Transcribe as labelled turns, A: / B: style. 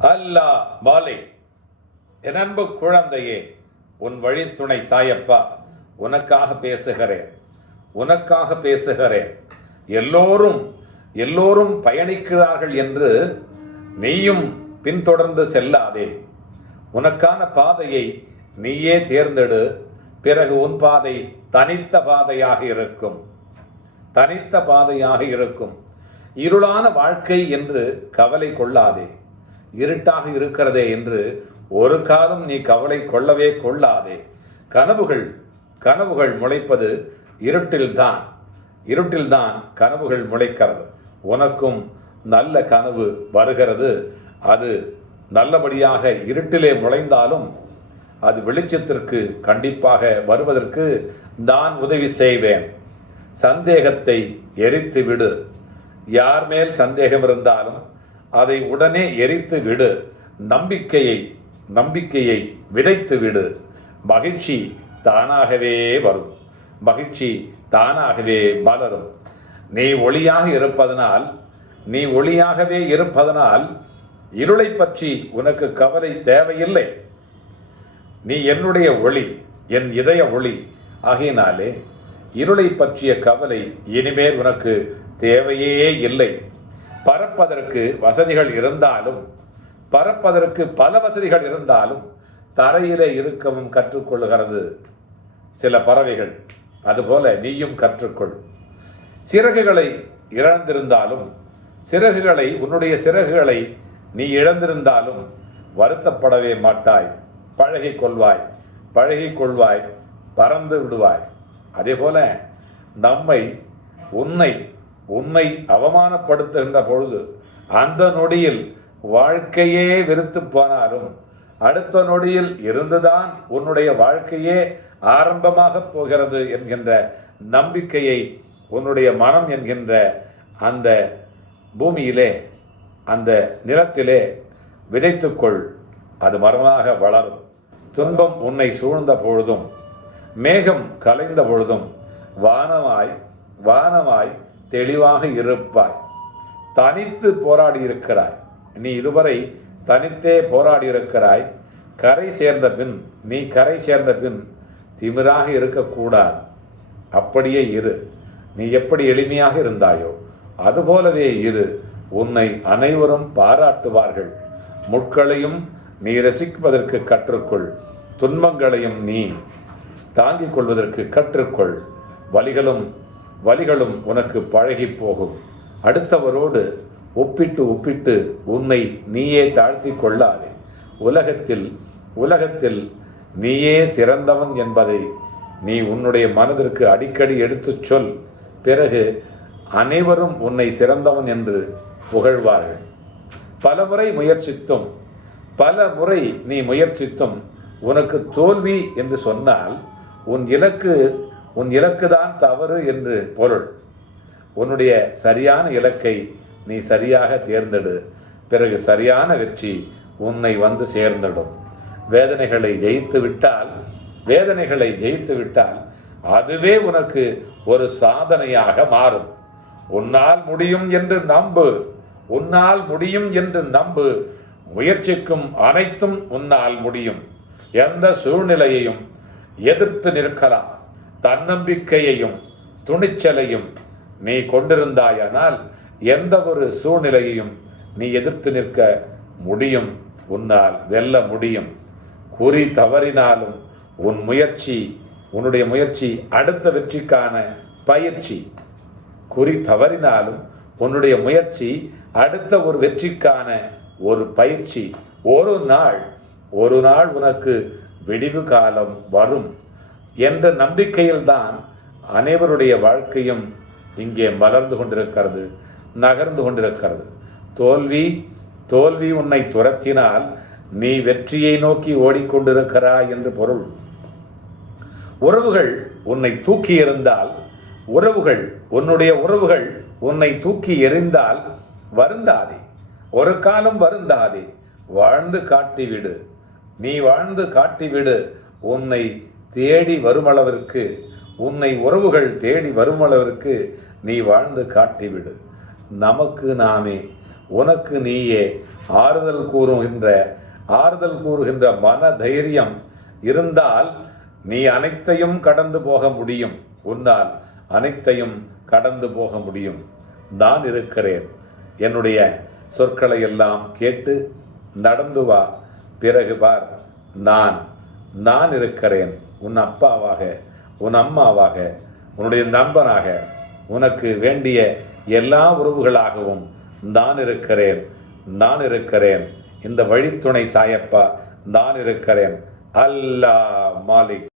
A: அல்லா மாலை என் அன்பு குழந்தையே உன் வழித்துணை சாயப்பா உனக்காக பேசுகிறேன் உனக்காக பேசுகிறேன். எல்லோரும் எல்லோரும் பயணிக்கிறார்கள் என்று நீயும் பின்தொடர்ந்து செல்லாதே. உனக்கான பாதையை நீயே தேர்ந்தெடு. பிறகு உன் பாதை தனித்த பாதையாக இருக்கும். தனித்த பாதையாக இருக்கும். இருளான வாழ்க்கை என்று கவலை கொள்ளாதே. இருட்டாக இருக்கிறதே என்று ஒரு காலம் நீ கவலை கொள்ளவே கொள்ளாதே. கனவுகள் கனவுகள் முளைப்பது இருட்டில்தான். இருட்டில்தான் கனவுகள் முளைக்கிறது. உனக்கும் நல்ல கனவு வருகிறது. அது நல்லபடியாக இருட்டிலே முளைந்தாலும் அது வெளிச்சத்திற்கு கண்டிப்பாக வருவதற்கு நான் உதவி செய்வேன். சந்தேகத்தை எரித்து விடு யார் மேல் சந்தேகம் இருந்தாலும் அதை உடனே எரித்து விடு. நம்பிக்கையை நம்பிக்கையை விதைத்து விடு. மகிழ்ச்சி தானாகவே வரும். மகிழ்ச்சி தானாகவே மலரும். நீ ஒளியாக இருப்பதனால் நீ ஒளியாகவே இருப்பதனால் இருளை பற்றி உனக்கு கவலை தேவையில்லை. நீ என்னுடைய ஒளி என் இதய ஒளி ஆகையினாலே இருளை பற்றிய கவலை இனிமேல் உனக்கு தேவையே இல்லை. பறப்பதற்கு வசதிகள் இருந்தாலும் பறப்பதற்கு பல வசதிகள் இருந்தாலும் தரையிலே இருக்கவும் கற்றுக்கொள்ளுகிறது சில பறவைகள். அதுபோல நீயும் கற்றுக்கொள். சிறகுகளை இழந்திருந்தாலும் சிறகுகளை உன்னுடைய சிறகுகளை நீ இழந்திருந்தாலும் வருத்தப்படவே மாட்டாய். பழகி கொள்வாய். பழகி கொள்வாய். பறந்து விடுவாய். அதே போல நம்மை உன்னை உன்னை அவமானப்படுத்துகின்ற பொழுது அந்த நொடியில் வாழ்க்கையே வெறுத்து போனாலும் அடுத்த நொடியில் இருந்துதான் உன்னுடைய வாழ்க்கையே ஆரம்பமாக போகிறது என்கின்ற நம்பிக்கையை உன்னுடைய மனம் என்கின்ற அந்த பூமியிலே அந்த நிலத்திலே விதைத்துக்கொள். அது மரமாக வளரும். துன்பம் உன்னை சூழ்ந்த பொழுதும் மேகம் கலைந்த பொழுதும் வானமாய் வானமாய் தெளிவாக இருப்பாய். தனித்து போராடி இருக்கிறாய் நீ இதுவரை தனித்தே போராடி இருக்கிறாய் கரை சேர்ந்த பின் நீ கரை சேர்ந்த பின் திமிராக இருக்கக்கூடாது. அப்படியே இரு. நீ எப்படி எளிமையாக இருந்தாயோ அதுபோலவே இரு. உன்னை அனைவரும் பாராட்டுவார்கள். முட்களையும் நீ ரசிப்பதற்கு கற்றுக்கொள். துன்பங்களையும் நீ தாங்கிக் கொள்வதற்கு கற்றுக்கொள். வலிகளும் வலிகளும் உனக்கு பழகி போகும் அடுத்தவரோடு ஒப்பிட்டு ஒப்பிட்டு உன்னை நீயே தாழ்த்தி கொள்ளாதே. உலகத்தில் உலகத்தில் நீயே சிறந்தவன் என்பதை நீ உன்னுடைய மனதிற்கு அடிக்கடி எடுத்துச் சொல். பிறகு அனைவரும் உன்னை சிறந்தவன் என்று புகழ்வார்கள். பலமுறை முயற்சித்தும் பல முறை நீ முயற்சித்தும் உனக்கு தோல்வி என்று சொன்னால் உன் இலக்கு உன் இலக்கு தான் தவறு என்று பொருள். உன்னுடைய சரியான இலக்கை நீ சரியாக தேர்ந்தெடு. பிறகு சரியான வெற்றி உன்னை வந்து சேர்ந்திடும். வேதனைகளை ஜெயித்து விட்டால் வேதனைகளை ஜெயித்து விட்டால் அதுவே உனக்கு ஒரு சாதனையாக மாறும். உன்னால் முடியும் என்று நம்பு. உன்னால் முடியும் என்று நம்பு. முயற்சிக்கும் அனைத்தும் உன்னால் முடியும். எந்த சூழ்நிலையையும் எதிர்த்து நிற்கலாம். தன்னம்பிக்கையையும் துணிச்சலையும் நீ கொண்டிருந்தாயானால் எந்த ஒரு சூழ்நிலையையும் நீ எதிர்த்து நிற்க முடியும். உன்னால் வெல்ல முடியும். குறி தவறினாலும் உன் முயற்சி உன்னுடைய முயற்சி அடுத்த வெற்றிக்கான பயிற்சி. குறி தவறினாலும் உன்னுடைய முயற்சி அடுத்த ஒரு வெற்றிக்கான ஒரு பயிற்சி. ஒரு நாள் ஒரு நாள் உனக்கு விடிவு காலம் வரும். என்ற நம்பிக்கையில்தான் அனைவருடைய வாழ்க்கையும் இங்கே மலர்ந்து கொண்டிருக்கிறது நகர்ந்து கொண்டிருக்கிறது. தோல்வி தோல்வி உன்னை துரத்தினால் நீ வெற்றியை நோக்கி ஓடிக்கொண்டிருக்கிறாய் என்று பொருள். உறவுகள் உன்னை தூக்கி எறிந்தால் உறவுகள் உன்னுடைய உறவுகள் உன்னை தூக்கி எறிந்தால் வருந்தாதே. ஒரு காலம் வருந்தாதே. வாழ்ந்து காட்டிவிடு. நீ வாழ்ந்து காட்டிவிடு. உன்னை தேடி வருமளவிற்கு உன்னை உறவுகள் தேடி வருமளவிற்கு நீ வாழ்ந்து காட்டிவிடு. நமக்கு நாமே உனக்கு நீயே ஆறுதல் கூறுகின்ற ஆறுதல் கூறுகின்ற மன தைரியம் இருந்தால் நீ அனைத்தையும் கடந்து போக முடியும். உன்னால் அனைத்தையும் கடந்து போக முடியும். நான் இருக்கிறேன். என்னுடைய சொற்களை எல்லாம் கேட்டு நடந்து வா. பிறகு பார் நான் நான் இருக்கிறேன். உன் அப்பாவாக உன் அம்மாவாக உன்னுடைய நண்பனாக உனக்கு வேண்டிய எல்லா உறவுகளாகவும் நான் இருக்கிறேன். நான் இருக்கிறேன். இந்த வழித்துணை சாயப்பா நான் இருக்கிறேன். அல்லாஹ் மாலிக்.